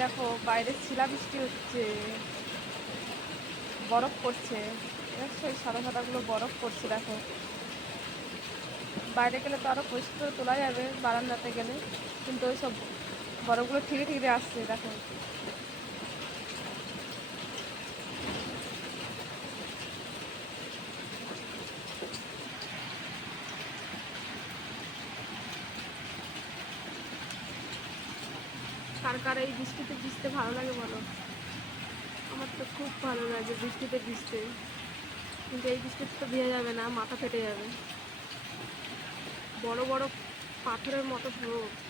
দেখো বাইরে শিলাবৃষ্টি হচ্ছে, বরফ পড়ছে। দেখছো এই সাদা সাদাগুলো বরফ পড়ছে দেখো। বাইরে গেলে তো আরো পরিষ্কার করে তোলা যাবে বারান্দাতে গেলে, কিন্তু ওই সব বরফগুলো ঠিকরে ঠিকরে আসছে দেখো। কার কার এই বৃষ্টিতে ভিজতে ভালো লাগে বলো? আমার তো খুব ভালো লাগে বৃষ্টিতে ভিজতে, কিন্তু এই বৃষ্টিতে তো ভেজা যাবে না, মাথা ফেটে যাবে। বড় বড় পাথরের মতো স্রোত।